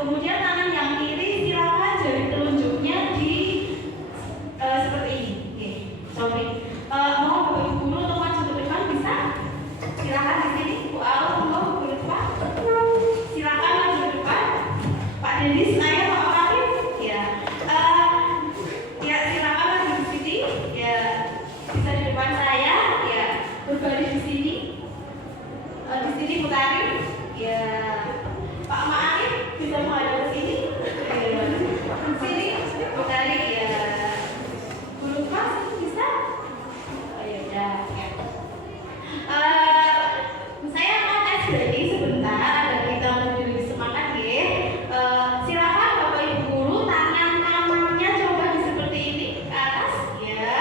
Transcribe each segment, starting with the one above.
Kemudian tangan yang kiri silakan jari telunjuknya di seperti ini. Oke, sorry. Mau Bapak Ibu guru untuk maju ke depan bisa? Silakan di sini. Bu Al, mau ke depan? Silakan maju ke depan. Pak Denis, saya Pak Arif. Ya. Ya silakan maju di sini. Ya. Bisa di depan saya. Ya. Berbaris di sini. Di sini Bu Arif. Ya. Pak Ma'arif bisa menghadap ke sini. Ya. Sini Bu Arif ya. Guru kelas bisa? Oh ya udah. Ya. Saya akan tes breaking sebentar agar kita lebih semangat ya. Silakan Bapak Ibu guru tangan kanannya coba seperti ini ke atas ya,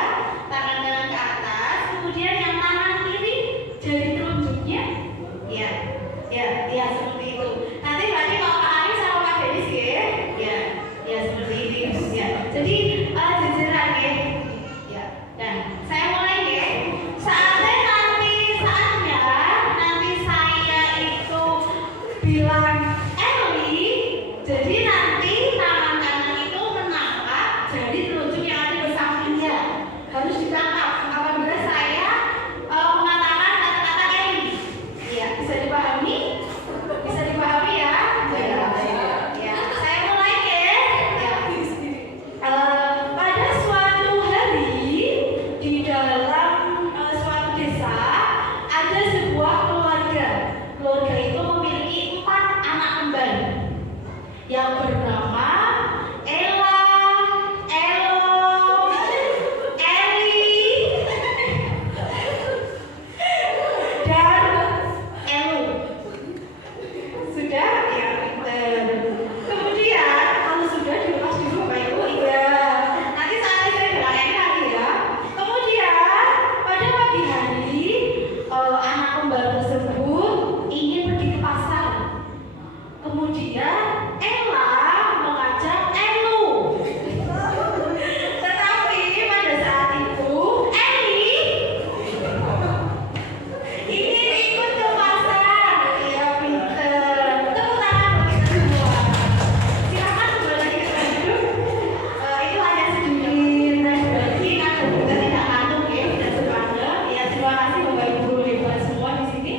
tangan kanan ke atas. Kemudian yang tangan kiri jari telunjuknya ya, ya seperti itu. Nanti berarti kalau Pak Arif sama Pak Denis ya seperti ini ya. Jadi jajaran ya. Dan saya mulai ya. Saatnya nanti saya itu bilang Eli, jadi nanti tangan kanan itu menangkap jari telunjuk yang ada di sampingnya, harus ditangkap apabila saya mengatakan kata-kata Eli. Ya, bisa dipahami? Bisa dipahami ya? Ya, saya mulai ya. Pada suatu hari di dalam suatu desa ada sebuah keluarga. Keluarga itu memiliki 4 anak kembar yang bernama Ella, Elo, Eli, dan Elu. Sudah? Ya, kemudian kalau sudah dilepas dulu Bapak Ibu ya. Nanti saatnya saya bilang Eli lagi ya. Kemudian pada pagi hari anak kembar tersebut ingin pergi ke pasar. Kemudian Ella mengajak Elu. Tetapi pada saat itu Eli ingin ikut ke pasar. Ya pinter. Tepuk tangan buat kita semua. Silakan kembali lagi ke duduk. Itu hanya sedikit refleksi agar kita tidak ngantuk ya, tidak sepanjang. Ya terima kasih Bapak Ibu guru hebat semua di sini.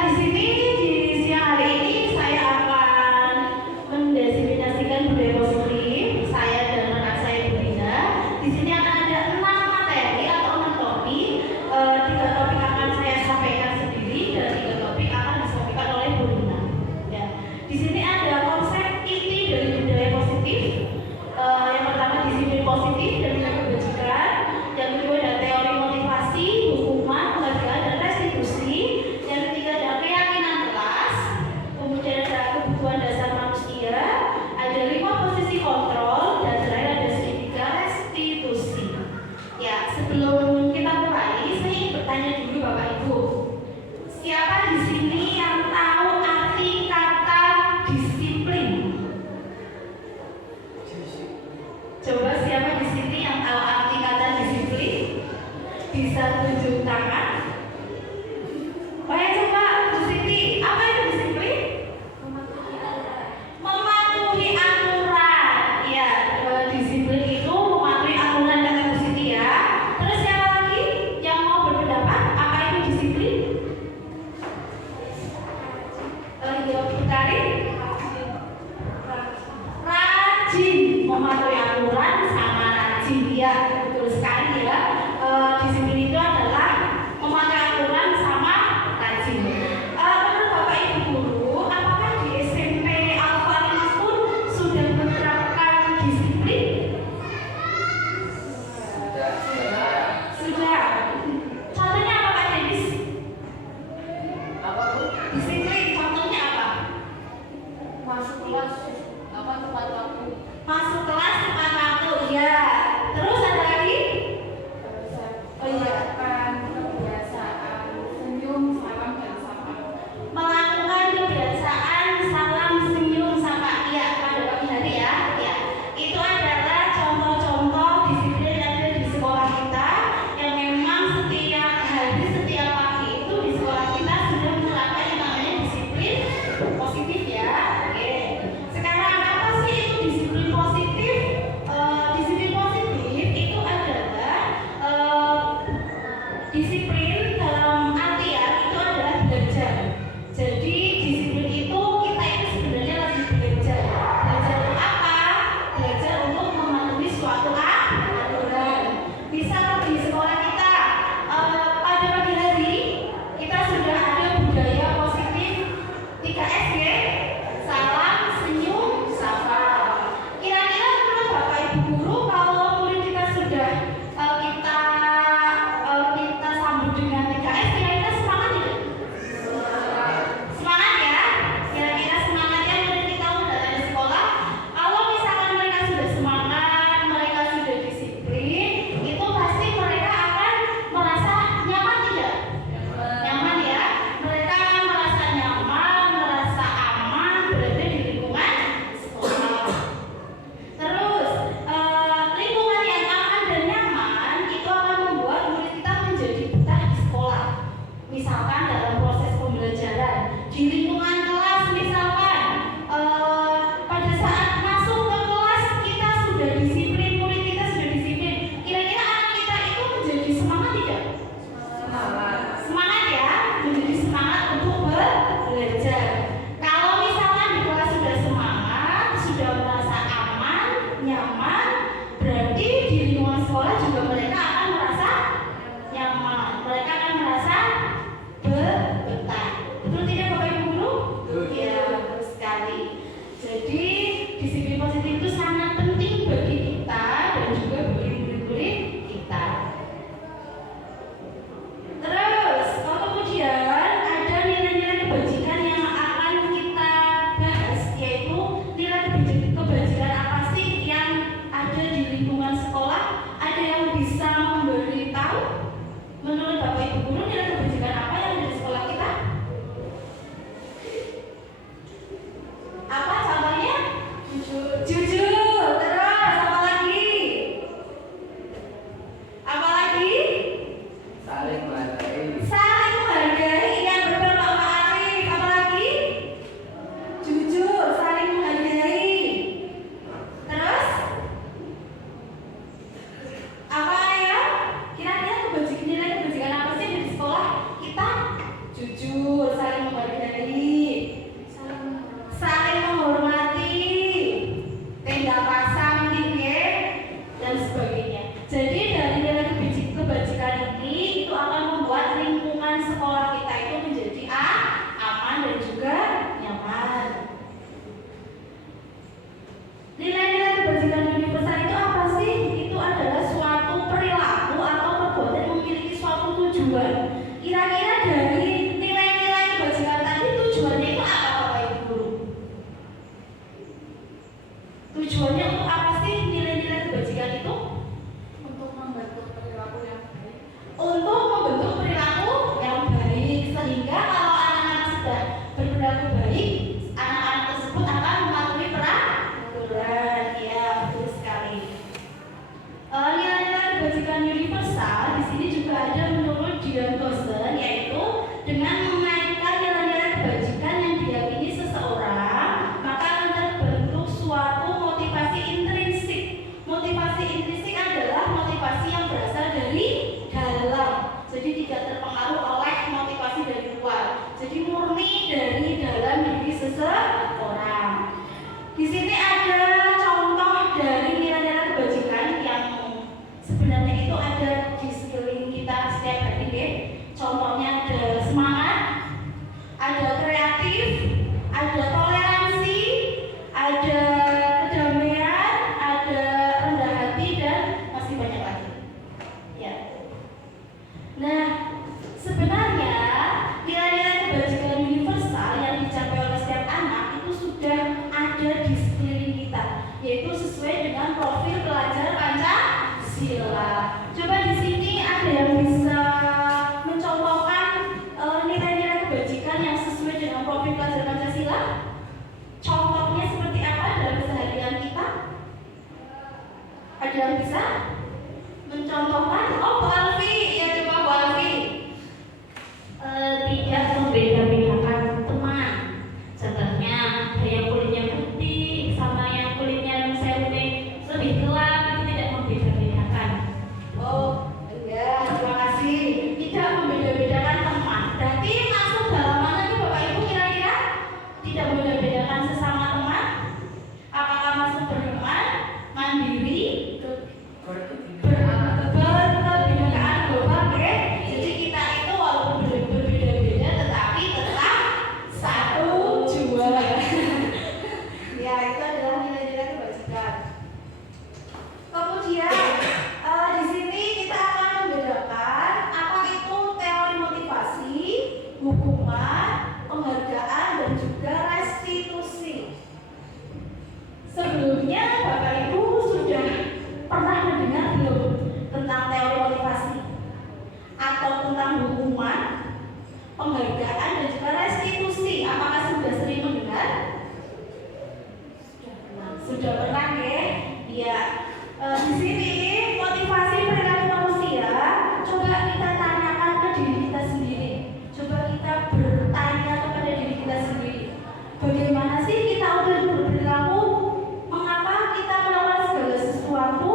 Di sini di siang hari ini saya akan mendefinisikan budaya positif. Saya dan rekan saya Bu Rina. Di sini akan ada 6 materi atau 6 topik. 3 topik akan saya sampaikan sendiri dan 3 topik akan disampaikan oleh Bu Rina. Ya. Di sini ada konsep inti dari budaya positif. Yang pertama disiplin positif dan nilai kebajikan. Yang kedua ada teori motivasi, hukuman, penghargaan dan restitusi. Yang ketiga ada keyakinan kelas. Kemudian ada kebutuhan dasar manusia. Ada 5 posisi kontrol dan terakhir ada segitiga restitusi. Ya, sebelum kita mulai, saya ingin bertanya dulu Bapak Ibu. Siapa di sini yang tahu arti kata disiplin? Coba siapa di sini yang tahu arti kata disiplin? Bisa tunjuk tangan. Oh ya coba Bu Siti, apa itu disiplin? Mematuhi aturan. Ya, disiplin itu mematuhi aturan kata Bu Siti ya. Terus siapa lagi yang mau berpendapat apa itu disiplin? Ya, Putari. Rajin, mematuhi aturan sama rajin ya, betul sekali ya. Disiplin itu adalah mematuhi aturan sama rajin. Menurut Bapak Ibu guru, apakah di SMP Alfa Limas pun sudah menerapkan disiplin? Sudah. Contohnya apa Pak Denis? Apa Bu? Disiplin contohnya apa? Masuk kelas tepat waktu. Masuk kelas tepat waktu ya. Terus ada lagi? Oh iya. Kebiasaan senyum, salam dan sapa. Melakukan kebiasaan salam senyum sapa ya pada pagi hari ya. Ya. Itu adalah contoh-contoh disiplin yang ada di sekolah kita yang memang setiap hari setiap pagi itu di sekolah kita sudah menerapkan yang namanya disiplin positif ya. Pancasila. Coba di sini ada yang bisa mencontohkan nilai-nilai kebajikan yang sesuai dengan profil pelajar Pancasila? Contohnya seperti apa dalam keseharian kita? Ada yang bisa mencontohkan? Oh, Bu Alfi, ya coba Bu Alfi. Tidak membeda-bedakan teman. Contohnya ada yang kulitnya putih sama yang kulitnya lebih gelap, itu tidak membeda-bedakan. Oh, iya, terima kasih. Tidak membeda-bedakan teman. Berarti masuk dalam mana nih Bapak Ibu kira-kira? Tidak membeda-bedakan sesama teman. Apakah masuk berteman, mandiri, berkebinekaan global, oke? Jadi kita itu walaupun berbeda-beda tetapi tetap satu jua. Ya, itu adalah nilai-nilai kebajikan. Kemudian di sini kita akan membedakan apa itu teori motivasi, hukuman, penghargaan, dan juga restitusi. Sebelumnya Bapak Ibu sudah pernah mendengar belum tentang teori motivasi atau tentang hukuman, penghargaan, dan juga restitusi? Apakah sudah sering mendengar? Sudah pernah ya? Iya. Di sini motivasi perilaku manusia. Coba kita tanyakan ke diri kita sendiri. Coba kita bertanya kepada diri kita sendiri. Bagaimana sih kita udah berperilaku? Mengapa kita melakukan segala sesuatu?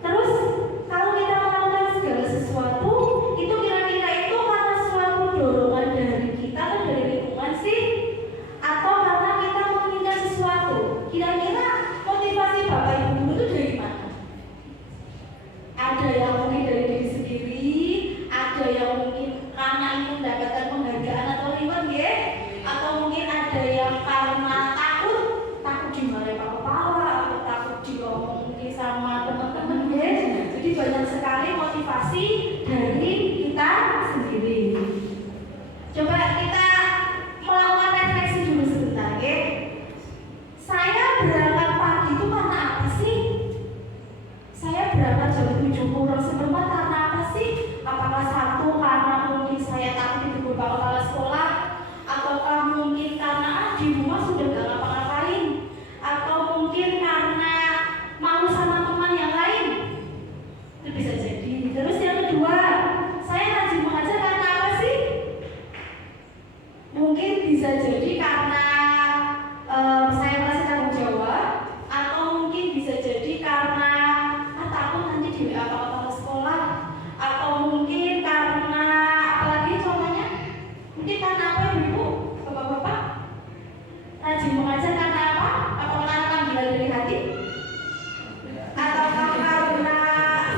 Terus kalau kita melakukan segala sesuatu, itu kira-kira itu karena suatu dorongan dari kita atau dari lingkungan sih? Atau karena kita menginginkan sesuatu? Kira-kira motivasi Bapak Ibu guru itu dari mana? Ada yang mungkin dari diri sendiri, ada yang mungkin karena ingin mendapatkan penghargaan atau reward ya, atau mungkin ada yang karena takut dimarahin Pak Kepala, atau takut diomongin sama teman-teman ya. Jadi banyak sekali motivasi dari kita sendiri. Coba kita melakukan refleksi dulu sebentar ya. Saya berangkat pagi itu karena apa sih? Saya berangkat jam 7 kurang seperempat karena apa sih? Apakah satu karena mungkin saya takut ditegur Pak Kepala sekolah, ataukah mungkin karena di rumah sudah gak ngapa-ngapain, atau mungkin karena malu sama teman yang lain? Itu bisa jadi. Terus yang kedua, saya rajin mengajar karena apa sih? Mungkin bisa jadi karena saya merasa tanggung jawab, atau mungkin bisa jadi karena takut nanti di WA Pak Kepala sekolah, atau mungkin karena apalagi contohnya? Mungkin karena apa Ibu, Bapak-bapak? Rajin mengajar karena apa? Apakah karena panggilan dari hati? Ataukah karena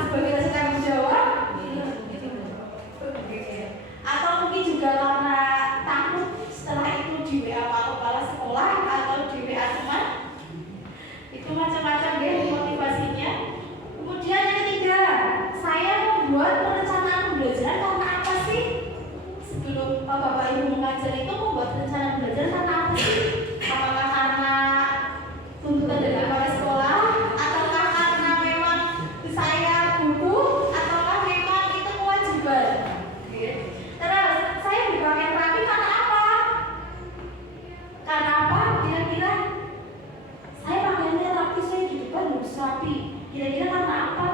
sebagai rasa tanggung jawab? Atau mungkin juga karena takut setelah itu di WA Pak Kepala sekolah atau di WA teman? Itu macam-macam deh motivasinya. Kemudian yang ketiga, saya membuat perencanaan pembelajaran karena apa sih? Sebelum Bapak Ibu mengajar itu membuat rencana belajar karena apa sih? Apakah karena tuntutan dari kepala sekolah, ataukah karena memang saya butuh, ataukah memang itu kewajiban? Terus saya berpakaian rapi karena apa? Karena apa? Kira-kira saya pakaiannya rapi, saya di depan harus rapi. Kira-kira karena apa?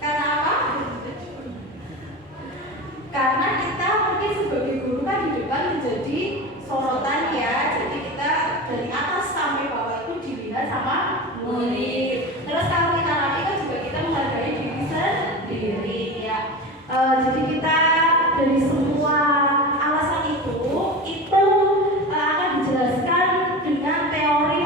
Karena apa? Karena kita mungkin sebagai guru kan di depan menjadi sorotan ya. Jadi kita dari atas sampai bawah itu dilihat sama murid. Terus kalau kita rapi kan juga kita menghargai diri sendiri ya. Jadi kita dari semua alasan itu akan dijelaskan dengan teori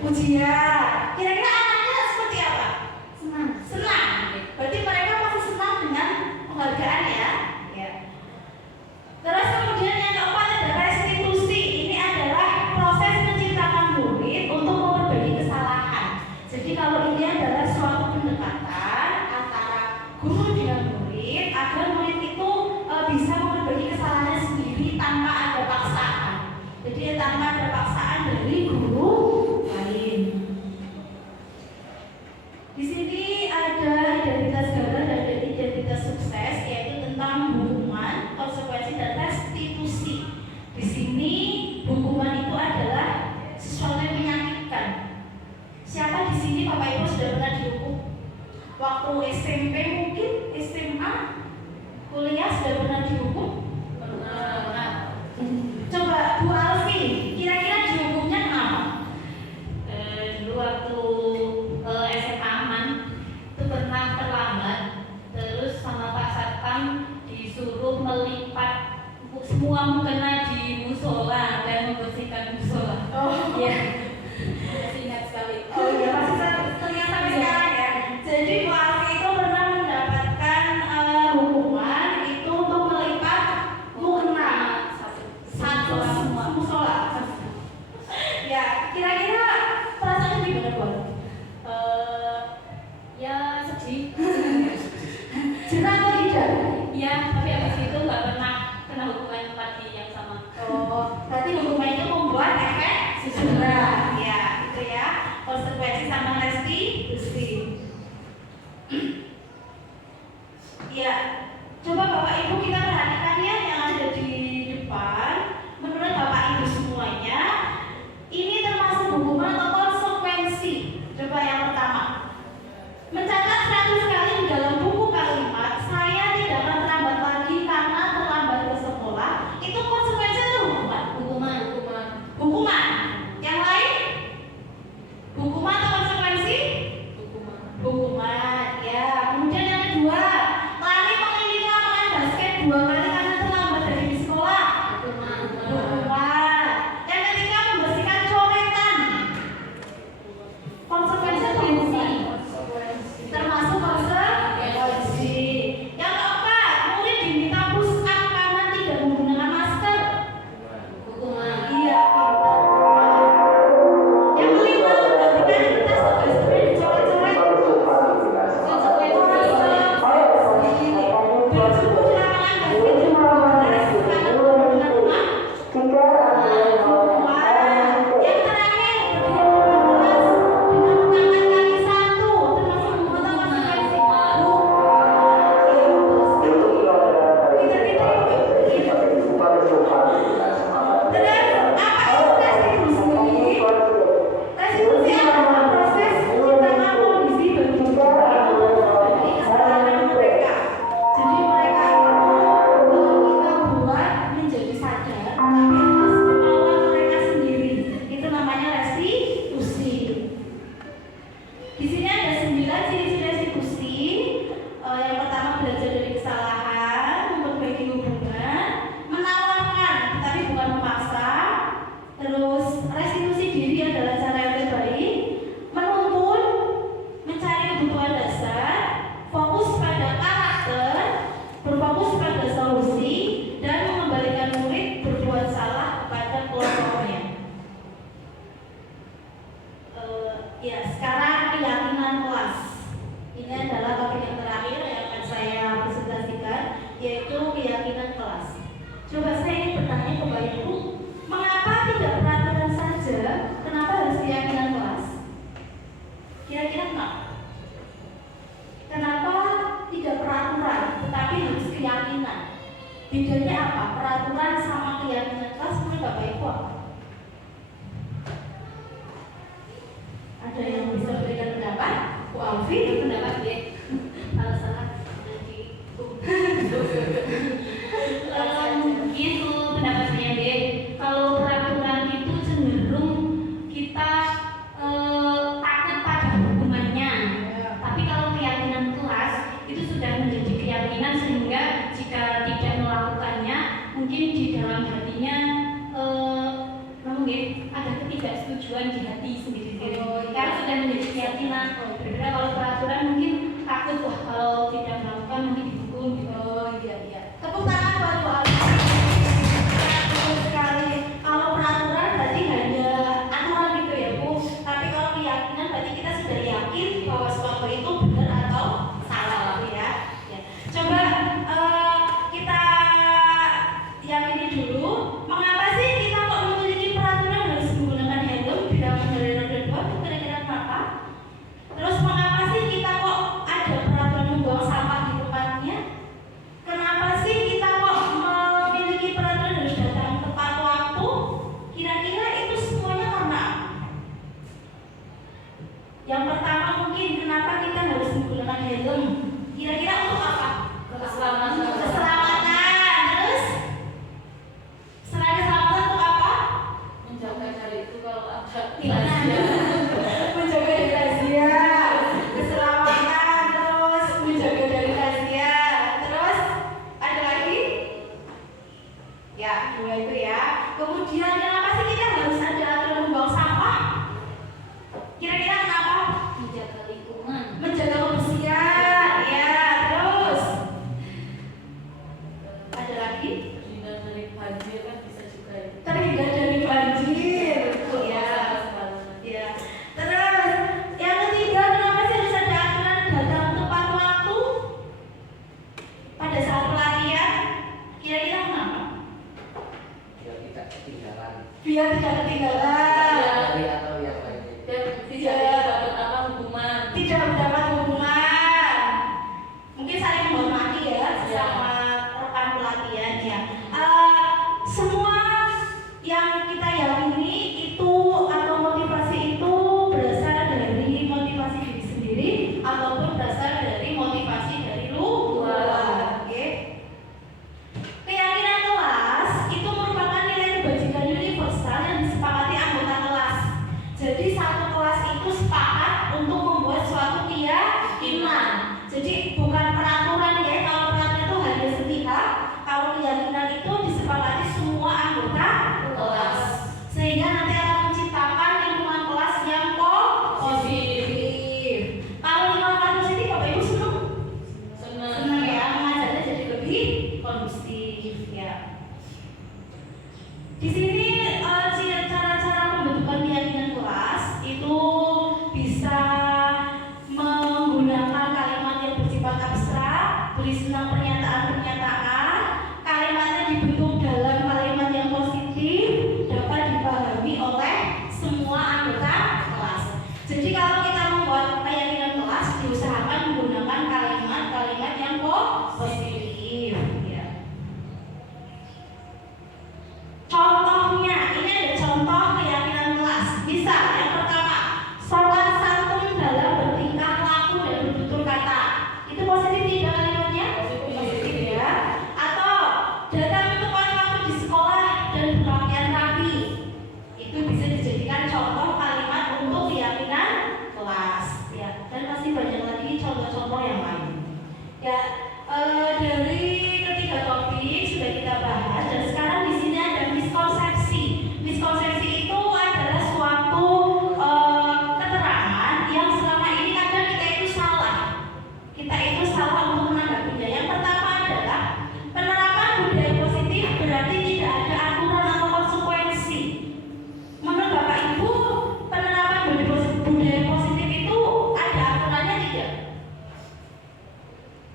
Ujian. Kira-kira anaknya seperti apa? Senang. Senang. Berarti mereka pasti senang dengan penghargaan ya. Ya. Terus kemudian yang keempat ada restitusi. Ini adalah proses menciptakan murid untuk memperbaiki kesalahan. Jadi kalau ini adalah suatu pendekatan antara guru dengan murid agar murid itu bisa memperbaiki kesalahannya sendiri tanpa ada paksaan. Jadi tanpa ada paksaan dari guru lain. Di sini ada identitas gagal dan identitas sukses, yaitu tentang hukuman, konsekuensi dan restitusi. Di sini hukuman itu adalah sesuatu yang menyakitkan. Siapa di sini Bapak Ibu sudah pernah dihukum? Waktu SMP mungkin, SMA, kuliah sudah pernah dihukum? Pernah. Coba Bu Alfi, kira-kira dihukumnya kenapa? Dulu waktu SMA aman itu pernah terlambat, terus sama Pak Satpam disuruh melipat semua mukena di musola dan membersihkan musola. Oh, Iya. Masih ingat sekali. oh iya, masih teringat sampai sekarang ya. Jadi Bu Alfi itu pernah mendapatkan hukuman itu untuk melipat mukena satu musola. Ya, kira-kira perasaannya gimana Bu? Ya sedih. Jerah atau tidak? Iya, tapi habis itu nggak pernah kena hukuman lagi yang sama. Oh, berarti hukuman itu membuat efek jerah. Ya, itu ya. Konsekuensi sama restitusi. Ya, coba Bapak Ibu kita perhatikan ya yang ada di depan. Menurut Bapak Ibu semuanya, ini termasuk hukuman atau konsekuensi? Coba yang pertama, mencatat 100 kali di dalam buku kalimat saya tidak akan terlambat lagi karena terlambat ke sekolah. Itu konsekuensi atau hukuman? Hukuman. Hukuman. Yang lain? Hukuman atau konsekuensi? Hukuman. Ya. Kemudian yang kedua, lari mengelilingi lapangan basket 2 kali karena terlambat dari di sekolah. Hukuman. Yang ketiga, membersihkan coretan. Konsekuensi atau hukuman? Termasuk konsekuensi. Yang keempat, murid diminta push up karena tidak menggunakan masker. Iya, pintar. Yang kelima, memberikan kertas tugas sebenarnya dicoret-coret. Berjemur di lapangan basket yang benar karena menggunakan rumah. Hukuman. Yang terakhir, berdiri di depan kelas dengan mengangkat kaki satu, termasuk hukuman atau konsekuensi? Restitusi adalah proses menciptakan kondisi bagi memperbaiki kesalahan mereka. Jadi mereka itu kita buat menjadi sadar, tapi atas kemauan mereka sendiri. Itu namanya restitusi. Di sini ada 9 ciri-ciri restitusi. Yang pertama, belajar dari kesalahan, memperbaiki hubungan, menawarkan tapi bukan memaksa. Terus restitusi diri adalah cara yang terbaik, menuntun, mencari kebutuhan dasar, fokus pada karakter, berfokus pada solusi, dan mengembalikan murid berbuat salah kepada kelompoknya. Ya, sekarang keyakinan kelas. Ini adalah topik yang terakhir yang akan saya presentasikan, yaitu keyakinan kelas. Coba saya ingin bertanya kepada Ibu, mengapa tidak peraturan saja? Kenapa harus keyakinan kelas? Kira-kira kenapa? Kenapa tidak peraturan, tetapi harus keyakinan? Bedanya apa? Peraturan sama keyakinan kelas menurut Bapak Ibu apa? Ada yang bisa berikan pendapat? Bu Alfi? Pendapat ya. Kalau salah nanti Mungkin mungkin ada ketidaksetujuan di hati sendiri-sendiri. Oh, iya. Karena sudah menjadi keyakinan. Berbeda kalau peraturan mungkin takut, wah kalau tidak melakukan mungkin dihukum gitu. Oh iya iya. Tepuk tangan buat Bu Ali. Betul sekali. Kalau peraturan berarti hanya aturan gitu ya Bu. Tapi kalau keyakinan berarti kita sudah yakin bahwa sesuatu itu benar atau salah gitu ya. Ya. Coba kita yang ini dulu. Mengapa sih kita kok memiliki peraturan harus menggunakan helm bila mengendarai roda dua? Itu kira-kira kenapa? Terus mengapa sih kita kok ada peraturan membuang sampah di tempatnya? Kenapa sih kita kok memiliki peraturan harus datang tepat waktu? Kira-kira itu semuanya karena apa? Yang pertama mungkin kenapa kita harus menggunakan helm? Kira-kira untuk apa? Keselamatan. Keselamatan. Terus selain keselamatan untuk apa? Menjaga dari itu kalau ada Gimana? Menjaga dari razia, keselamatan, terus menjaga dari razia, terus ada lagi? Ya, dua itu ya. Kemudian kenapa sih kita harus ada aturan membuang sampah? Kira-kira kenapa? menjaga lingkungan. Menjaga kebersihan, ya. Terus ada lagi? Terhindar dari banjir kan bisa juga ya. Terhindar dari banjir, betul ya. Ya. Terus yang ketiga, kenapa sih harus ada aturan datang tepat waktu pada saat pelatihan? Kira-kira kenapa? Biar tidak ketinggalan Biar tidak ketinggalan, dari atau yang lainnya. Dan Iya. tidak dapat apa hukuman. tidak mendapat hukuman. Mungkin saling menghormati ya sesama rekan pelatihan ya. Semua yang kita yakini itu atau motivasi itu berasal dari motivasi diri sendiri ataupun berasal dari motivasi dari luar. Oke. Keyakinan kelas itu merupakan nilai kebajikan universal yang disepakati anggota kelas. Jadi satu kelas itu sepakat untuk membuat suatu keyakinan. Jadi bukan peraturan ya. Kalau peraturan itu hanya sepihak. Kalau keyakinan itu disepakati semua anggota kelas. Sehingga nanti akan menciptakan lingkungan kelas yang positif. Kalau lingkungan positif, Bapak Ibu senang? Senang ya, mengajarnya jadi lebih kondusif ya. Di sini cara-cara pembentukan keyakinan kelas itu bisa menggunakan kalimat yang bersifat abstrak, tulisan pernyataan-pernyataan, kalimatnya dibentuk dalam kalimat yang positif, dapat dipahami oleh semua anggota kelas. Jadi kalau kita membuat keyakinan kelas, diusahakan menggunakan kalimat-kalimat yang positif. Ya. Contohnya, ini ada contoh keyakinan kelas. Bisa, yang pertama, sopan santun dalam bertingkah laku dan bertutur kata. Itu positif tidak kalimatnya? Positif ya. Atau datang tepat waktu di sekolah dan berpakaian rapi. Itu bisa dijadikan contoh kalimat untuk keyakinan kelas. Ya, dan masih banyak lagi contoh-contoh yang lain. Ya, dari ketiga topik sudah kita bahas dan sekarang di sini ada miskonsepsi. Miskonsepsi itu adalah suatu keterangan yang selama ini kadang kita itu salah. Kita itu salah untuk menanggapinya. Yang pertama adalah penerapan budaya positif berarti tidak ada aturan atau konsekuensi. Menurut Bapak Ibu, penerapan budaya positif itu ada aturannya tidak?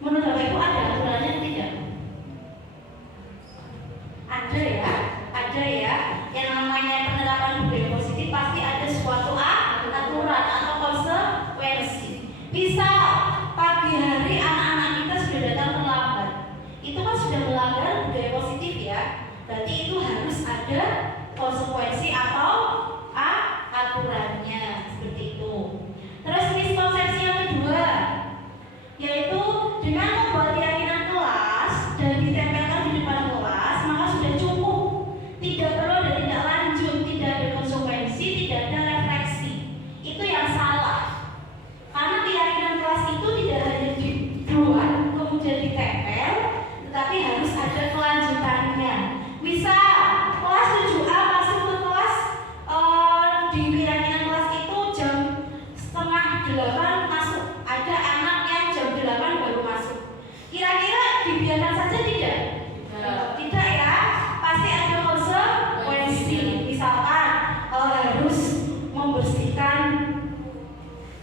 Menurut Bapak Ibu ada aturannya tidak? Ada ya, ada ya. Yang namanya penerapan budaya positif pasti ada suatu aturan atau konsekuensi. Misal pagi hari anak-anak kita sudah datang terlambat, itu kan sudah melanggar budaya positif ya. Berarti itu harus ada konsekuensi atau aturannya seperti itu. Terus miskonsepsi yang kedua, yaitu dengan membuat keyakinan kelas dan ditempelkan di depan kelas, maka sudah cukup. Tidak perlu ada tindak lanjut, tidak ada konsekuensi, tidak ada refleksi. Itu yang salah. Karena keyakinan kelas itu tidak hanya dibuat kemudian ditempel, tetapi harus ada kelanjutannya. Misal kelas 7A masuk ke kelas di keyakinan kelas itu jam setengah 8 masuk, ada anak yang jam 8 baru masuk. Kira-kira dibiarkan saja tidak? Tidak ya, pasti ada konsekuensi. Misalkan harus membersihkan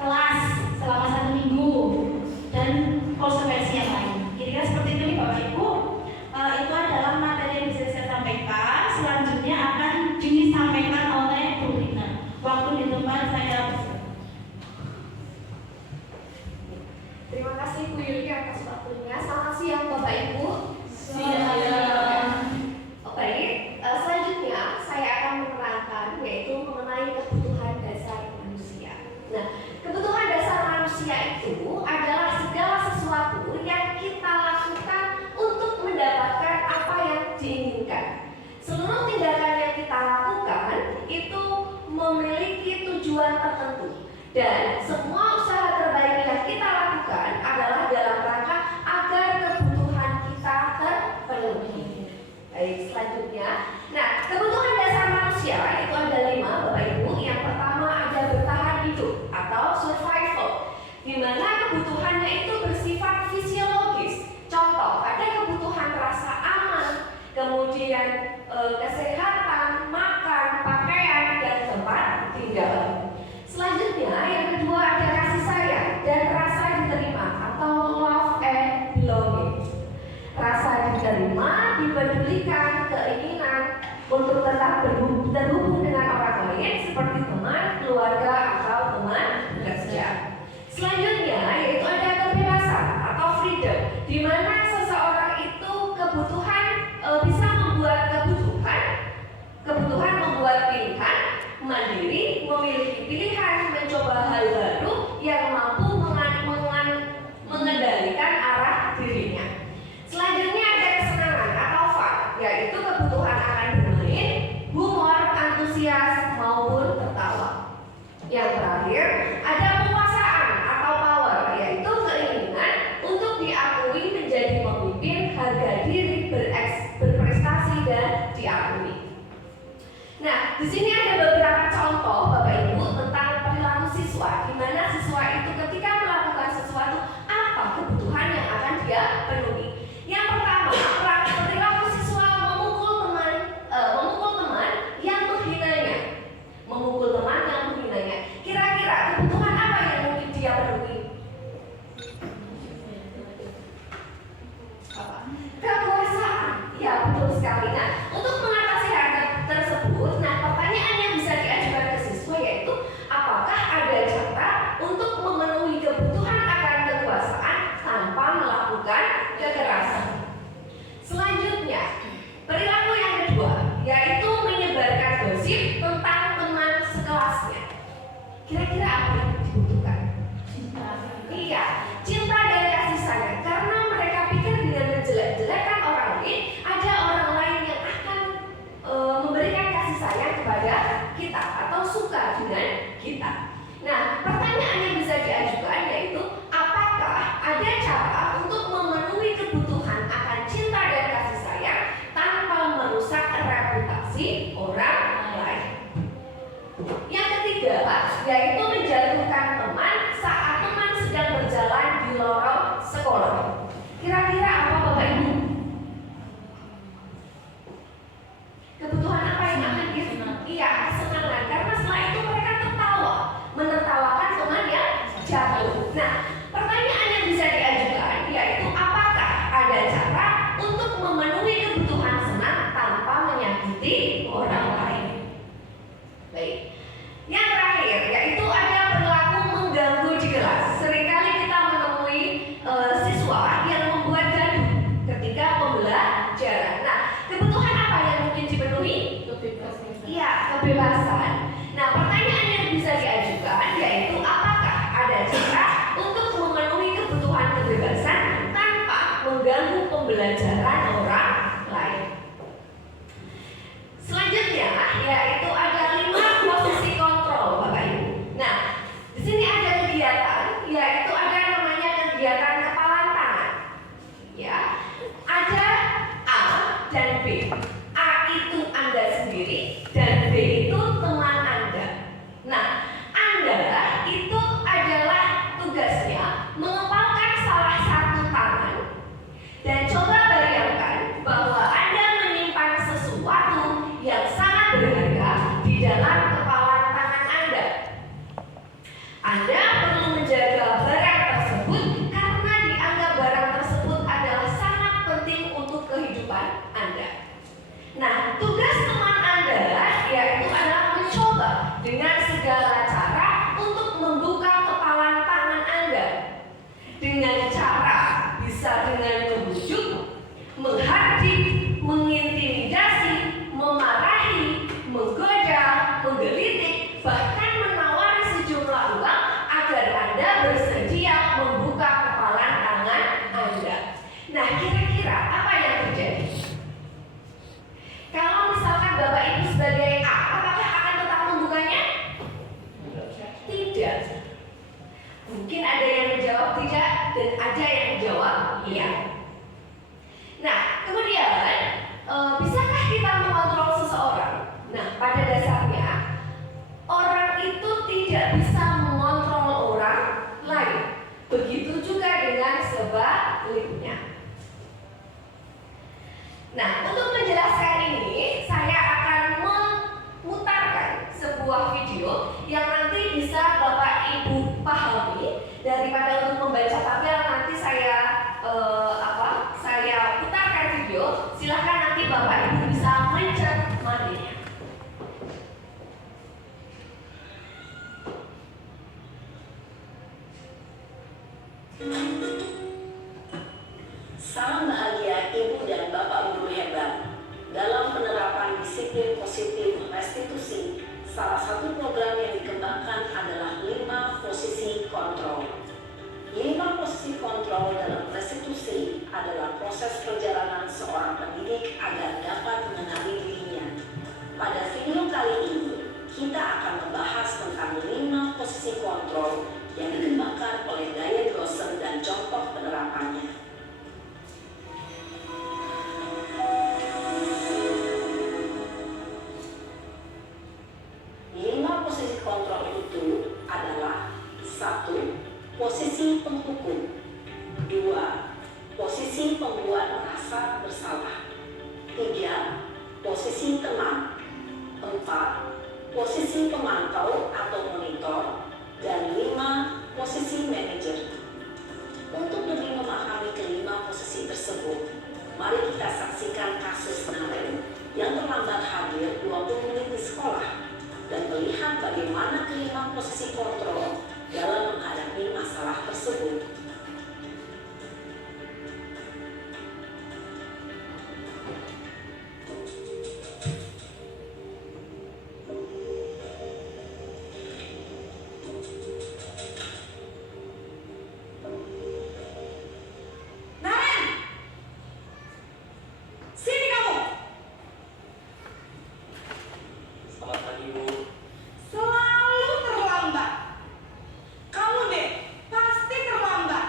kelas selama 1 minggu dan konsekuensi yang lain. Kira-kira seperti itu nih Bapak Ibu. Itu adalah materi yang bisa saya sampaikan. Selanjutnya akan disampaikan oleh Bu Rina. Waktu di tempat saya. Terima kasih Bu Yuli atas waktunya. Selamat siang Bapak Ibu. Baik, selanjutnya saya akan menerangkan yaitu mengenai kebutuhan dasar manusia. Nah, kebutuhan dasar manusia itu adalah segala sesuatu yang kita lakukan untuk mendapatkan apa yang diinginkan. Seluruh tindakan yang kita lakukan itu memiliki tujuan tertentu, dan semua usaha terbaik yang kita lakukan adalah dalam rangka agar kebutuhan kita terpenuhi. Baik, selanjutnya, nah kebutuhan dasar manusia itu ada 5 Bapak Ibu. Yang pertama ada bertahan hidup atau survival, di mana kebutuhannya itu bersifat fisiologis. Contoh, ada kebutuhan rasa aman, kemudian kesehatan, makan, pakaian, dan tempat tinggal. Selanjutnya, yang kedua ada kasih sayang dan rasa diterima atau love and belonging. Rasa diterima, dipedulikan, keinginan untuk tetap terhubung dengan orang lain seperti teman, keluarga, atau teman kerja. Selanjutnya yaitu ada kebebasan atau freedom, di mana seseorang itu bisa membuat kebutuhan membuat pilihan, mandiri, memiliki pilihan, mencoba hal baru yang mampu mengendalikan arah dirinya. Selanjutnya ada kesenangan atau fun, yaitu kebutuhan akan bermain, humor, antusias, maupun tertawa. Yang terakhir ada penguasaan atau power, yaitu keinginan untuk diakui, menjadi pemimpin, harga diri, berprestasi, dan diakui. Nah, di sini ada beberapa contoh Bapak Ibu tentang perilaku siswa, di mana siswa itu ketika melakukan sesuatu, apa kebutuhan yang akan dia penuhi. Yang pertama, perilaku siswa memukul teman yang menghinanya. Kira-kira kebutuhan apa yang mungkin dia penuhi? Kekuasaan. Ya, betul sekali. Nah, untuk mengatasi hal tersebut, nah pertanyaan yang bisa diajukan ke siswa yaitu apakah ada cara untuk memenuhi kebutuhan akan kekuasaan tanpa melakukan kekerasan. Selanjutnya, perilaku yang kedua yaitu menyebarkan gosip tentang teman sekelasnya. Kira-kira apa yang dibutuhkan? Iya, cinta dan kasih sayang, karena mereka pikir dengan menjelek-jelekan orang lain, ada orang lain yang akan memberikan kasih sayang kepada kita atau suka dengan kita. Nah, pertanyaan yang bisa diajukan yaitu apakah ada cara untuk memenuhi kebutuhan akan cinta dan kasih sayang tanpa merusak reputasi orang lain. Yang ketiga yaitu menjatuhkan teman saat teman sedang berjalan di lorong sekolah. Kira-kira apa Bapak Ibu? Kebutuhan apa yang akan iya, kesenangan, karena setelah itu mereka menertawakan teman yang jatuh. Nah, pertanyaan yang bisa diajukan yaitu apakah ada cara untuk memenuhi kebutuhan senang tanpa menyakiti orang lain. Baik. Yang terakhir yaitu ada perilaku mengganggu di kelas. Seringkali kita menemui siswa yang membuat gaduh ketika pembelajaran. Nah, kebutuhan apa yang mungkin dipenuhi? Iya, kebebasan. Nah, pertanyaan yang bisa diajukan yaitu apakah ada cara untuk memenuhi kebutuhan kebebasan tanpa mengganggu pembelajaran orang lain. Selanjutnya yaitu ada 5 posisi kontrol Bapak Ibu. Nah, di sini ada kegiatan yaitu ada namanya kegiatan kepalan tangan. Ya, ada A dan B. A itu Anda sendiri dan B itu teman dengan segala cara untuk membuka kepalan tangan Anda. Dengan cara bisa dengan membujuk, menghardik, mengintimidasi, memarahi, menggoda, menggelitik, bahkan menawari sejumlah uang agar Anda bersedia membuka kepalan tangan Anda. Nah, kira-kira apa yang terjadi? Kalau misalkan Bapak Ibu sebagai A, apakah akan tetap membukanya? Tidak. Mungkin ada yang menjawab tidak dan ada yang menjawab iya. Nah, kemudian bisakah kita mengontrol seseorang? Nah, pada dasarnya orang itu tidak bisa mengontrol orang lain. Begitu juga dengan sebaliknya. Nah, untuk menjelaskan ini, saya akan memutarkan sebuah video yang nanti bisa Bapak Ibu pahami. Daripada untuk membaca tabel, nanti saya putarkan video. Silahkan nanti Bapak Ibu bisa mencermatinya. Salam bahagia Ibu dan Bapak Guru hebat. Dalam penerapan disiplin positif restitusi, salah satu program yang dikembangkan adalah 5 posisi kontrol. 5 posisi kontrol dalam restitusi adalah proses perjalanan seorang pendidik agar dapat mengenali dirinya. Pada video kali ini, kita akan membahas tentang 5 posisi kontrol yang dikembangkan oleh Diane Grossen dan contoh penerapannya. 5 posisi kontrol itu adalah 1. Posisi penghukum. 2. Posisi pembuat merasa bersalah. 3. Posisi teman. 4. Posisi pemantau atau monitor. Dan 5. Posisi manajer. Untuk lebih memahami kelima posisi tersebut, mari kita saksikan kasus Naren yang terlambat hadir 20 menit di sekolah dan melihat bagaimana kelima posisi kontrol dalam menghadapi masalah tersebut. Naren! Sini kamu! Selamat pagi, Bu. Selalu terlambat. Kamu deh, pasti terlambat.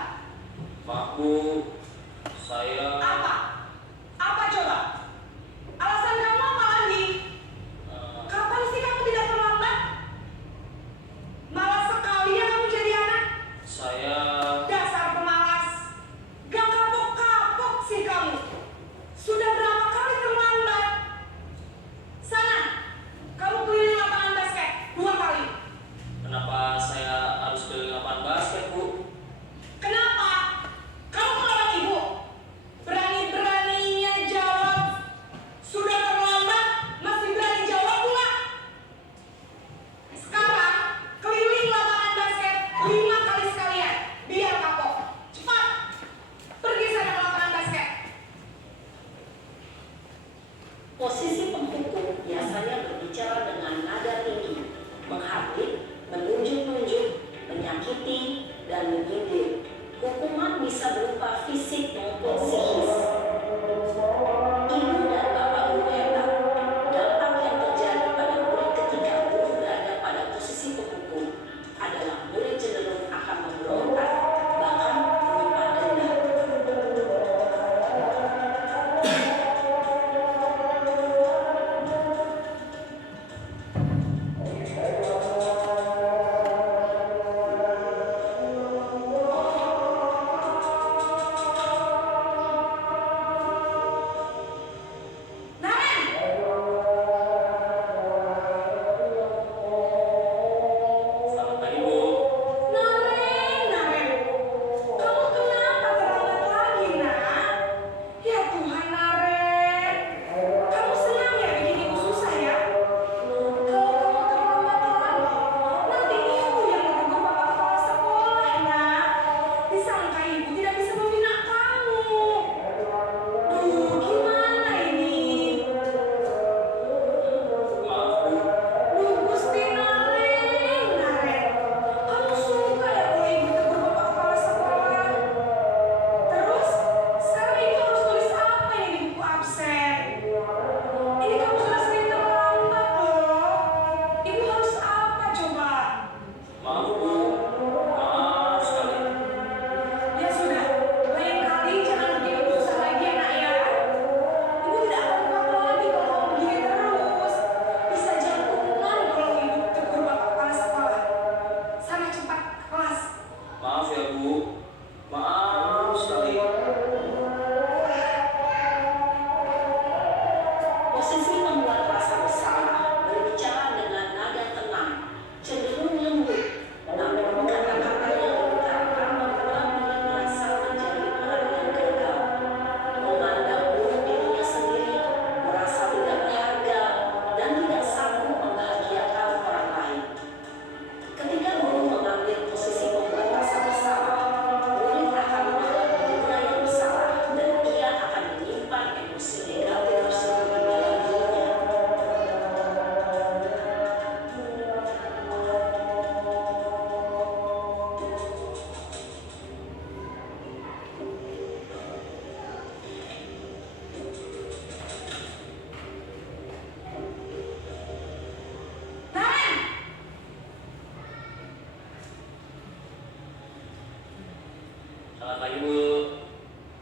Selamat pagi, Bu.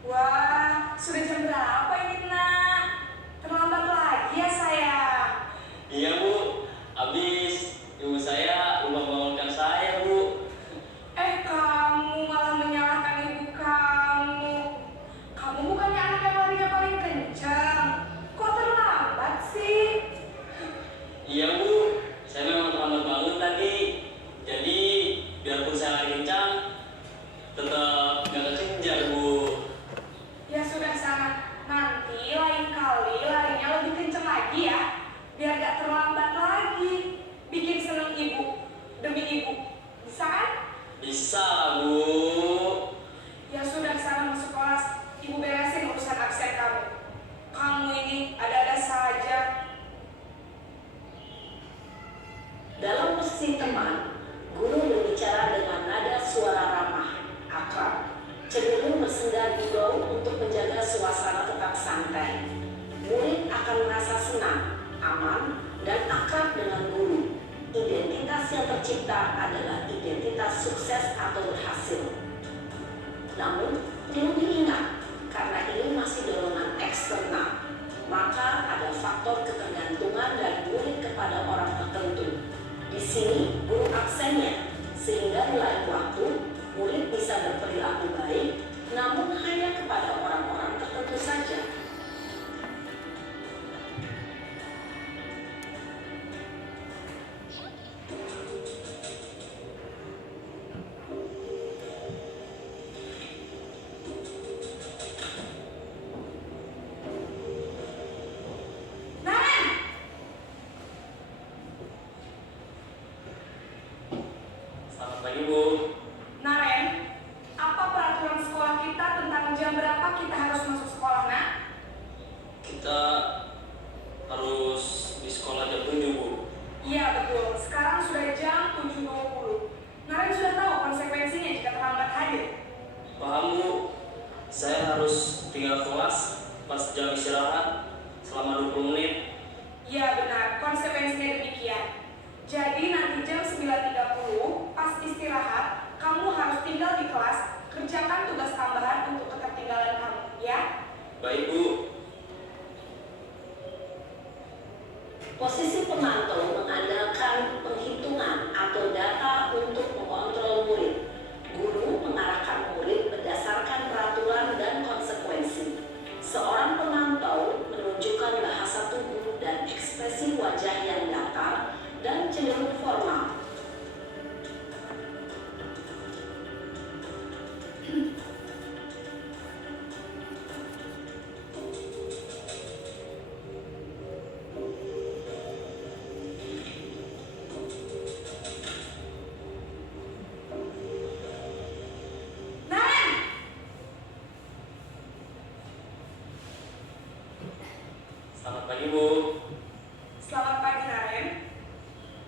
Wah, sudah jam berapa ini, Nak? Terlambat lagi ya, sayang? Iya, Bu. Habis ibu saya lupa bangunkan saya, Bu. Kamu malah menyalahkan ibu kamu. Kamu bukannya anak yang larinya paling kencang. Kok terlambat sih? Iya, Bu. Saya memang terlambat bangun tadi. Jadi, biarpun saya lari kencang, tetap gak kekejar, Bu. Ya sudah sana. Nanti lain kali larinya lebih kencang lagi ya. Biar gak terlambat lagi. Bikin seneng ibu. Demi ibu. Bisa kan? Bisa lah, Bu. Ya sudah sana masuk kelas. Ibu beresin urusan absen kamu. Kamu ini ada-ada saja. Dalam posisi teman, guru berbicara dengan nada suara ramah, akrab, cenderung bersenda gurau untuk menjaga suasana tetap santai. Murid akan merasa senang, aman, dan akrab dengan guru. Identitas yang tercipta adalah identitas sukses atau berhasil. Namun, perlu diingat, karena ini masih dorongan eksternal, maka ada faktor ketergantungan dari murid kepada orang tertentu. Di sini, guru absennya, sehingga di lain waktu, murid bisa berperilaku baik, namun hanya kepada orang-orang tertentu saja. Naren! Selamat pagi, Bu. Naren, apa peraturan sekolah kita tentang jam berapa kita harus masuk sekolah, Nak? Kita harus di sekolah jam 7, Bu. Iya betul, sekarang sudah jam 7.20. Naren sudah tahu konsekuensinya jika terlambat hadir. Paham, Bu. Saya harus tinggal kelas pas jam istirahat selama 20 menit. Iya benar, konsekuensinya demikian. Jadi nanti jam 9.30 pas istirahat, kamu harus tinggal di kelas, kerjakan tugas tambahan untuk ketertinggalan kamu, ya? Baik, Bu. Posisi pemantau mengandalkan penghitungan atau data untuk mengontrol murid. Guru mengarahkan murid berdasarkan peraturan dan konsekuensi. Seorang pemantau menunjukkan bahasa tubuh dan ekspresi wajah yang datar dan cenderung formal. Naren! Selamat pagi, Bu. Selamat pagi, Naren.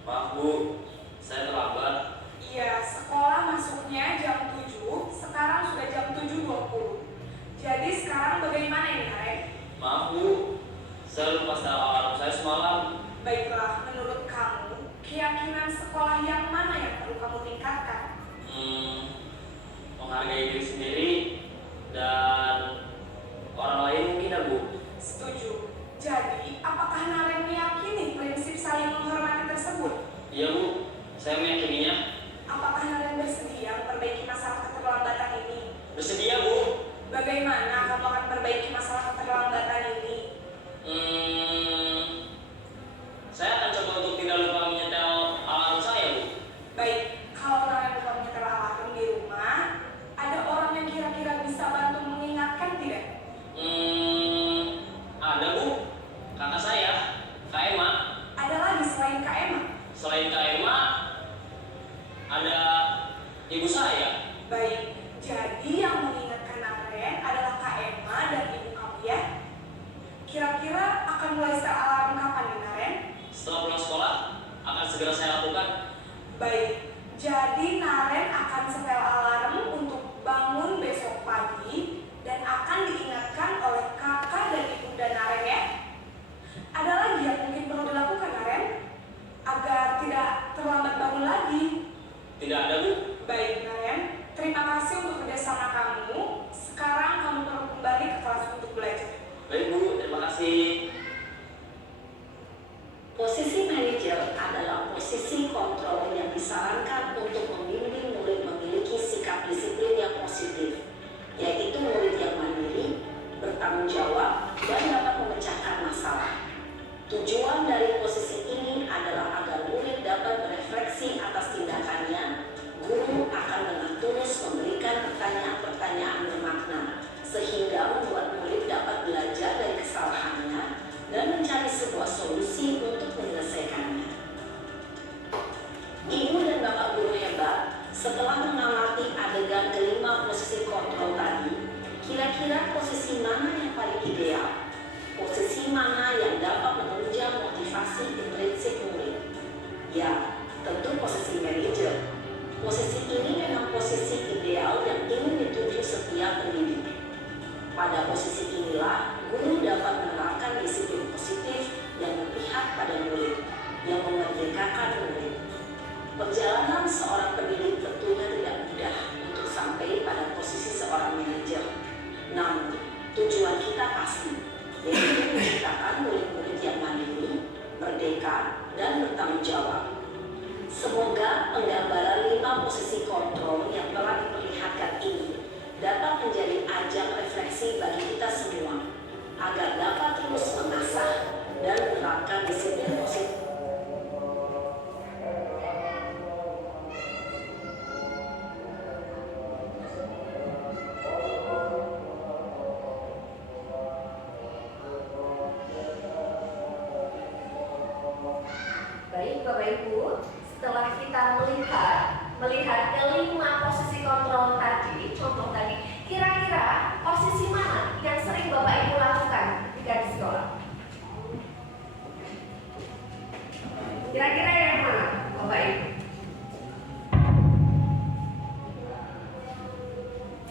Maaf, Bu. Saya terlambat. Iya, sekolah masuknya jam 7, sekarang sudah jam 7.20. Jadi sekarang bagaimana ini, Naren? Maaf, Bu. Saya lupa setel alarm saya semalam. Baiklah, menurut kamu, keyakinan sekolah yang mana yang perlu kamu tingkatkan? Menghargai diri sendiri dan orang lain mungkin, ya, Bu. Setuju. Jadi, apakah Naren meyakini prinsip saling menghormati tersebut? Iya, Bu. Saya meyakininya. Apakah Naren bersedia memperbaiki masalah keterlambatan ini? Bersedia, Bu. Bagaimana kamu akan perbaiki masalah keterlambatan ini? Saya akan coba untuk tidak lupa menyetel alarm saya, Bu. Baik, kalau Naren lupa menyetel alarm di rumah, ada orang yang kira-kira bisa bantu mengingatkan tidak? Ada, Bu. Kakak saya, Kak Emma. Ada lagi selain Kak Emma? Selain Kak Emma, ada ibu saya. Baik, jadi yang mengingatkan Naren adalah Kak Emma dan ibu kamu ya? Kira-kira akan mulai setel alarm kapan nih, Naren? Setelah pulang sekolah, akan segera saya lakukan. Baik, jadi Naren akan setel alarm untuk bangun besok pagi dan akan diingatkan oleh kakak dan ibunda Naren ya. Ada lagi yang mungkin perlu dilakukan, Naren? Agar tidak terlambat bangun lagi. Tidak ada, Bu. Baik, Naren. Terima kasih untuk kerjasama kamu Setelah mengamati adegan kelima posisi kontrol tadi, kira-kira posisi mana yang paling ideal? Posisi mana yang dapat menunjang motivasi intrinsik murid? Ya, tentu posisi manajer. Posisi ini memang posisi ideal yang ingin dituju setiap pendidik. Pada posisi inilah, guru dapat menerapkan disiplin positif yang berpihak pada murid, yang memerdekakan murid. Perjalanan seorang pendidik tentunya tidak mudah untuk sampai pada posisi seorang manajer. Namun, tujuan kita pasti, yaitu menciptakan murid-murid yang mandiri, merdeka, dan bertanggung jawab. Semoga penggambaran 5 posisi kontrol yang telah diperlihatkan ini dapat menjadi ajang refleksi bagi kita semua, agar dapat terus mengasah dan menerapkan disiplin positif. Baik Bapak Ibu, setelah kita melihat kelima posisi kontrol tadi, contoh tadi, kira-kira posisi mana yang sering Bapak Ibu lakukan ketika di sekolah? Kira-kira yang mana Bapak Ibu?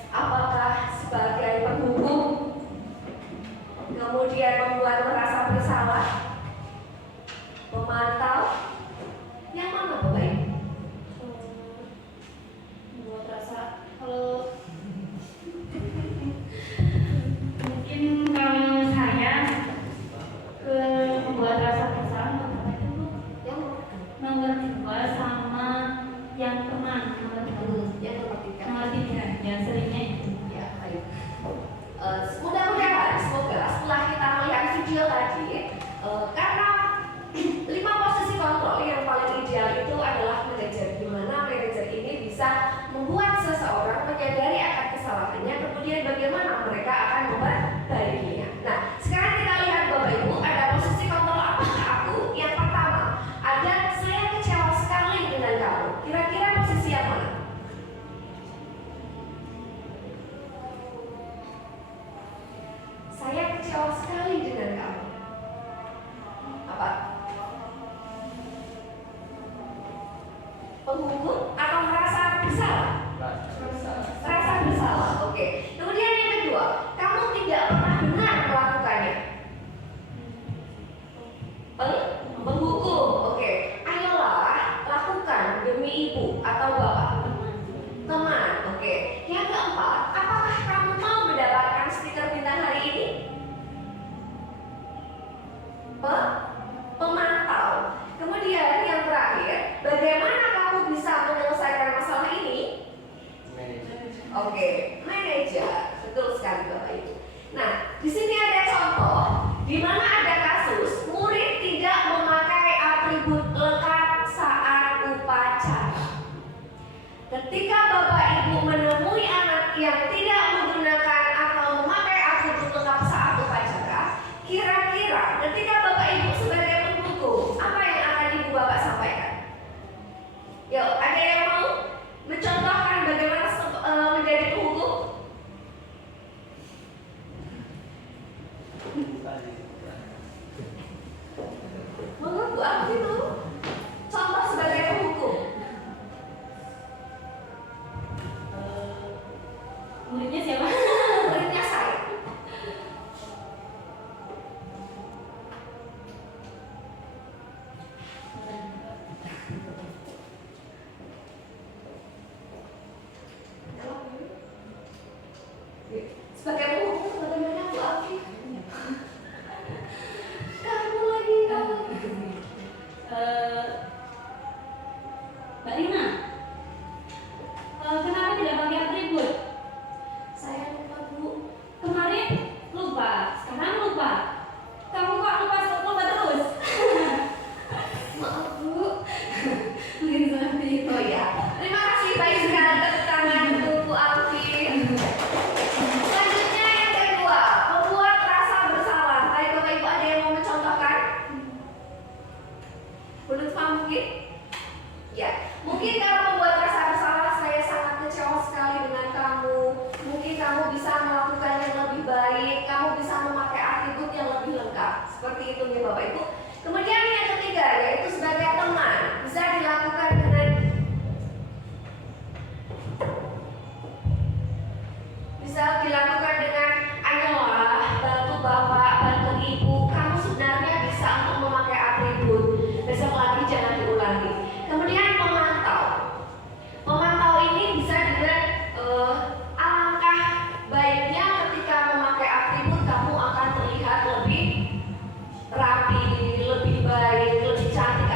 Apakah sebagai penghukum, kemudian membuat merasa bersalah, memantau, yang mana Bapak Ibu? Buat rasa kalau mungkin kalau saya ke membuat rasa bersalah Yang nomor 2 sama yang teman yang nomor 3. nomor 3 yang seringnya itu. Ya, baik. Mudah-mudahan semoga setelah kita melihat video tadi, karena 5 posisi kontrol yang paling ideal itu adalah manajer, di mana manajer ini bisa membuat seseorang menyadari akan kesalahannya, kemudian bagaimana mereka akan memperbaikinya. Nah, sekarang kita lihat Bapak Ibu, ada posisi kontrol apakah aku? Yang pertama, ada saya kecewa sekali dengan kamu. Kira-kira posisi yang mana? Saya kecewa sekali dengan kamu. Apa? Penghukum atau merasa bersalah? Rasa bersalah, oke. Kemudian yang kedua, kamu tidak pernah benar melakukannya. Penghukum, oke. Ayolah lakukan demi ibu atau bapak. Teman, oke. Yang keempat, apakah kamu mau mendapatkan stiker bintang hari ini? Pemantau. Kemudian yang terakhir, bagaimana kamu bisa menyelesaikan masalah ini? Oke, manajer. Betul sekali Bapak Ibu. Nah, di sini ada contoh di mana ada kasus murid tidak memakai atribut lengkap saat upacara. Ketika Bapak Ibu menemui anak yang tidak menggunakan atau memakai atribut lengkap saat upacara, kira-kira ketika Bapak Ibu sebagai penghukum, apa yang akan Ibu Bapak sampaikan? Yuk, ada yang mau mencontohkan bagaimana menjadi penghukum? Monggo Bu Alfi mau contoh sebagai penghukum. Muridnya Bapak Ibu. Kemudian yang ketiga yaitu sebagai teman, bisa dilakukan dengan ayolah bantu Bapak, bantu Ibu. Kamu sebenarnya bisa untuk memakai atribut. Besok lagi jangan diulangi. Kemudian Pemantau ini bisa dengan alangkah baiknya ketika memakai atribut kamu akan terlihat lebih rapi, lebih baik, lebih cantik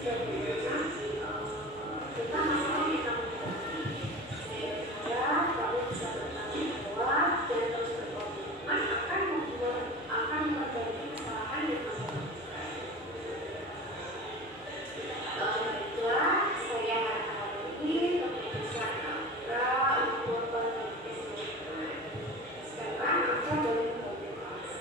sejauh mana tentang masalah yang kamu hadapi. Saya percaya kamu bisa bertanggung jawab dan terus berkomitmen akan memperbaiki kesalahan yang kamu lakukan. Oleh itulah saya akan ingin memeriksa Amra untuk memperbaiki kesalahan. Sekarang Amra boleh memulai kelas.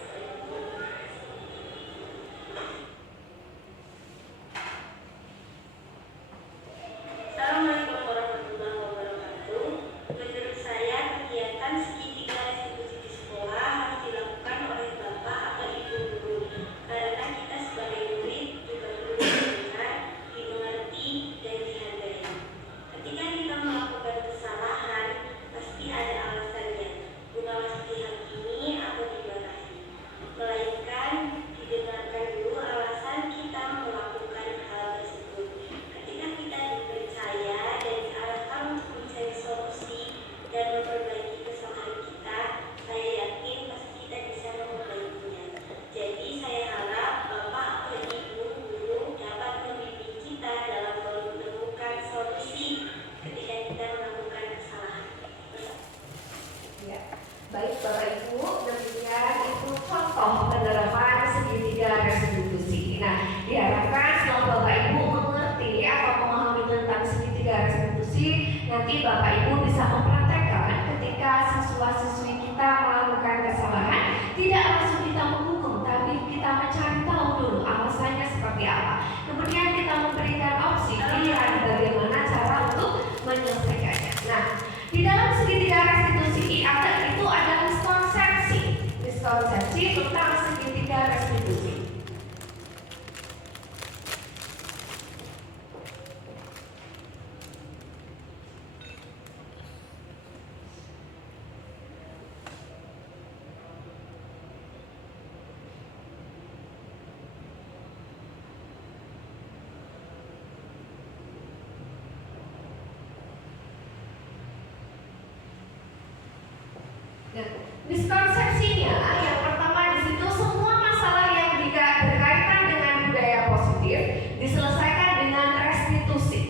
Assalamualaikum warahmatullahi wabarakatuh. Menurut saya, kegiatan segitiga restitusi di sekolah harus dilakukan oleh bapak atau ibu guru, karena kita sebagai murid juga perlu didengar, dimengerti, dan dihargai. Ketika kita melakukan kesalahan, pasti ada alasannya, bukanlah dihakimi atau dimarahi, melainkan didengarkan dulu alasan kita melakukan hal tersebut. Ketika kita dipercaya dan diarahkan untuk mencari solusi dan memperbaiki kesalahan kita, saya yakin pasti kita bisa memperbaikinya. Jadi saya harap bapak atau ibu guru dapat membimbing kita dalam menemukan solusi ketika kita melakukan kesalahan. Ya, baik Bapak Ibu, demikian itu contoh penerapan segitiga restitusi. Nah, diharapkan setelah Bapak Ibu mengerti atau memahami tentang segitiga restitusi, nanti Bapak Ibu bisa mempraktekkan ketika siswa-siswi kita melakukan kesalahan, tidak langsung kita menghukum, tapi kita mencari tahu dulu alasannya seperti apa. Kemudian kita memberikan opsi pilihan bagaimana cara untuk menyelesaikannya. Nah, di dalam segitiga restitusi itu ada miskonsepsi tentang segitiga restitusi. Nah, miskonsepsinya yang pertama di situ semua masalah yang berkaitan dengan budaya positif diselesaikan dengan restitusi.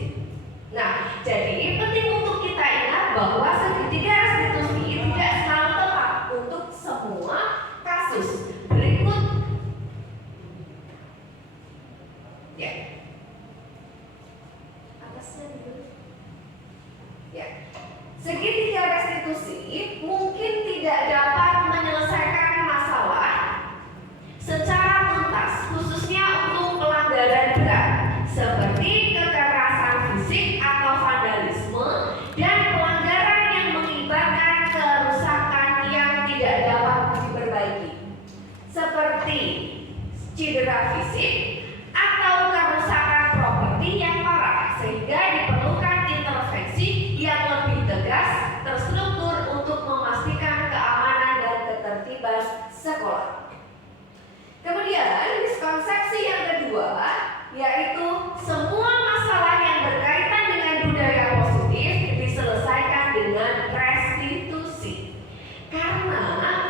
Nah, jadi penting untuk kita ingat bahwa segitiga restitusi tidak selalu tepat untuk semua kasus. Berikut ya. Atasnya dulu. Ya. Segitiga restitusi mungkin tidak dapat menyelesaikan masalah secara tuntas, khususnya untuk pelanggaran berat seperti kekerasan fisik atau vandalisme dan pelanggaran yang mengakibatkan kerusakan yang tidak dapat diperbaiki, seperti cedera fisik atau kerusakan properti yang parah, sehingga diperlukan intervensi yang lebih tegas, terstruktur untuk memastikan keamanan dan ketertiban sekolah. Kemudian miskonsepsi yang kedua yaitu semua masalah yang berkaitan dengan budaya positif diselesaikan dengan restitusi. Karena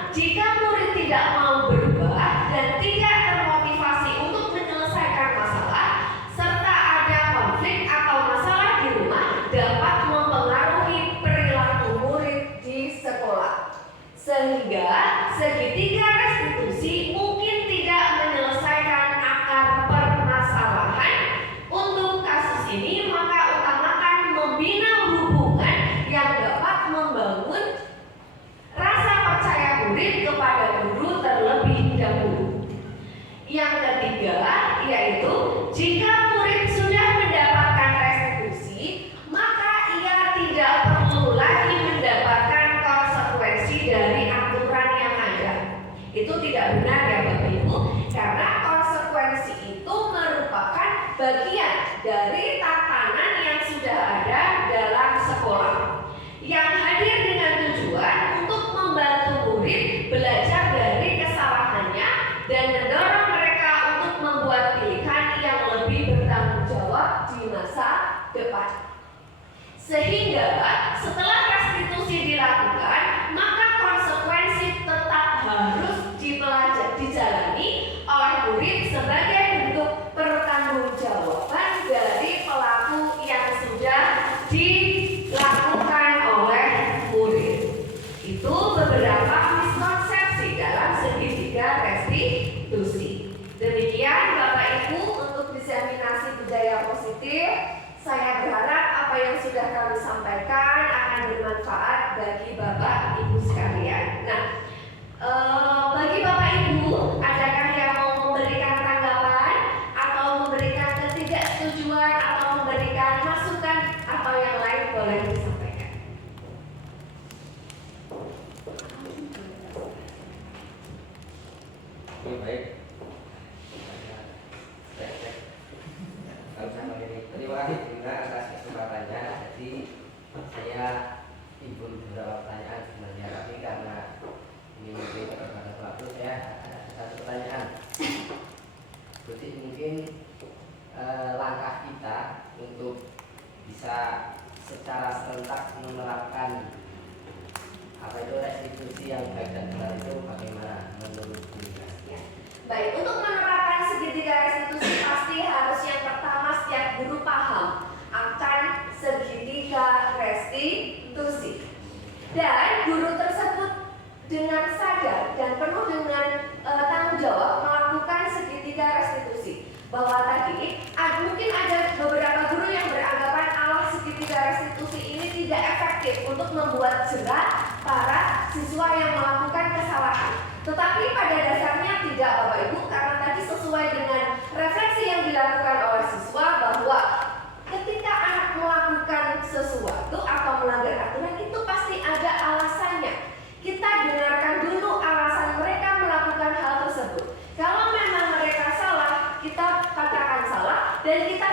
jika murid tidak mau berubah dan tidak termotivasi untuk menyelesaikan masalah, serta ada konflik atau masalah di rumah, dapat mempengaruhi perilaku murid di sekolah. Sehingga segitiga restitusi mungkin tidak menyelesaikan akar permasalahan. Untuk kasus ini, maka utamakan membina hubungan yang dapat membangun rasa percaya murid kepada guru terlebih dahulu. Yang ketiga yaitu jika murid sudah mendapatkan restitusi, maka ia tidak perlu lagi mendapatkan konsekuensi dari aturan yang ada. Itu tidak benar ya Bapak Ibu, karena konsekuensi itu merupakan bagian dari tatanan yang sudah ada dalam sekolah, yang hadir dengan tujuan untuk membantu murid belajar dari kesalahannya dan mendorong mereka untuk membuat pilihan yang lebih bertanggung jawab di masa depan. Sehingga setelah restitusi dilakukan, maka konsekuensi tetap harus dijalani oleh murid sebagai bentuk pertanggungjawaban positif. Saya berharap apa yang sudah kami sampaikan akan bermanfaat bagi Bapak Ibu sekalian. Nah, bagi Bapak Ibu, adakah yang mau memberikan tanggapan atau memberikan ketidaksetujuan atau memberikan masukan atau yang lain boleh disampaikan. Oke, baik. Terima kasih juga atas kesempatannya. Jadi saya timbul beberapa pertanyaan sebenarnya, tapi karena ini mungkin keterbatasan waktu, saya ada satu pertanyaan. Jadi mungkin langkah kita untuk bisa secara serentak menerapkan apa itu restitusi yang baik dan benar itu bagaimana menurut Bu? Baik, untuk menerapkan segitiga restitusi pasti harus yang pertama setiap guru paham akan segitiga restitusi. Dan guru tersebut dengan sadar dan penuh dengan tanggung jawab melakukan segitiga restitusi. Bahwa tadi mungkin ada beberapa guru yang beranggapan segitiga restitusi ini tidak efektif untuk membuat jerat para siswa yang melakukan kesalahan. Tetapi pada dasarnya tidak, Bapak Ibu, karena tadi sesuai dengan refleksi yang dilakukan oleh siswa bahwa ketika anak melakukan sesuatu atau melanggar aturan itu pasti ada alasannya. Kita dengarkan dulu alasan mereka melakukan hal tersebut. Kalau memang mereka salah, kita katakan salah dan kita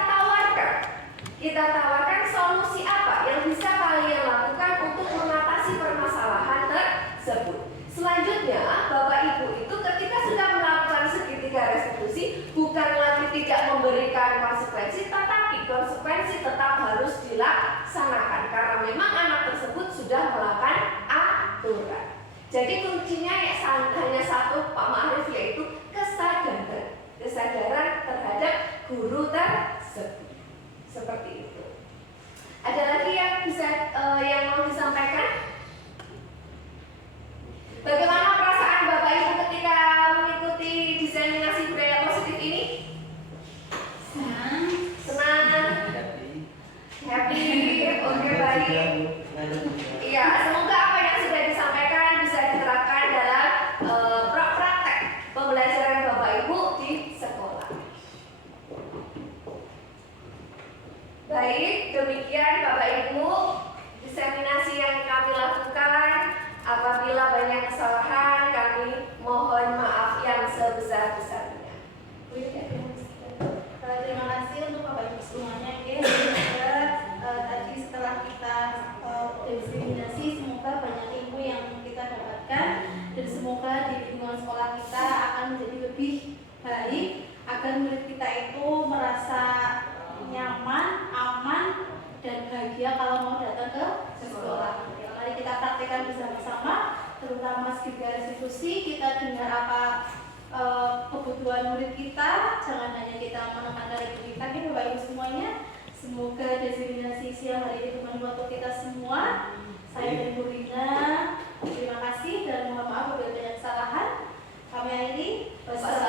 tawarkan solusi apa yang bisa kalian lakukan untuk mengatasi permasalahan tersebut. Selanjutnya, Bapak Ibu itu ketika sudah melakukan segitiga restitusi bukan lagi tidak memberikan konsekuensi, tetapi konsekuensi tetap harus dilaksanakan karena memang anak tersebut sudah melakukan aturan. Jadi kuncinya hanya satu, Pak Ma'rif, yaitu kesadaran terhadap guru tersebut. Seperti itu. Ada lagi yang mau disampaikan? Bagaimana perasaan Bapak Ibu ketika mengikuti diseminasi budaya positif ini? Senang, happy, oke, baik. Iya, semoga apa yang sudah disampaikan bisa diterapkan dalam praktek pembelajaran Bapak Ibu di sekolah. Baik, demikian Bapak Ibu diseminasi yang kami lakukan. Apabila banyak kesalahan, kami mohon maaf yang sebesar-besarnya. Terima kasih untuk Bapak Ibu semuanya. Tadi setelah kita diseminasi, semoga banyak ilmu yang kita dapatkan dan semoga di lingkungan sekolah kita akan menjadi lebih baik agar murid kita itu merasa nyaman, aman, dan bahagia kalau mau datang ke sekolah. Mari kita praktekkan bersama-sama, terutama segitiga restitusi. Kita dengar apa kebutuhan murid kita, jangan hanya kita menekankan ibu kita, Bapak Ibu semuanya. Semoga diseminasi siang hari ini bermanfaat untuk kita semua. Saya dari Bu Rina, terima kasih dan mohon maaf apabila ada kesalahan. Kami akhiri. Wassalamualaikum.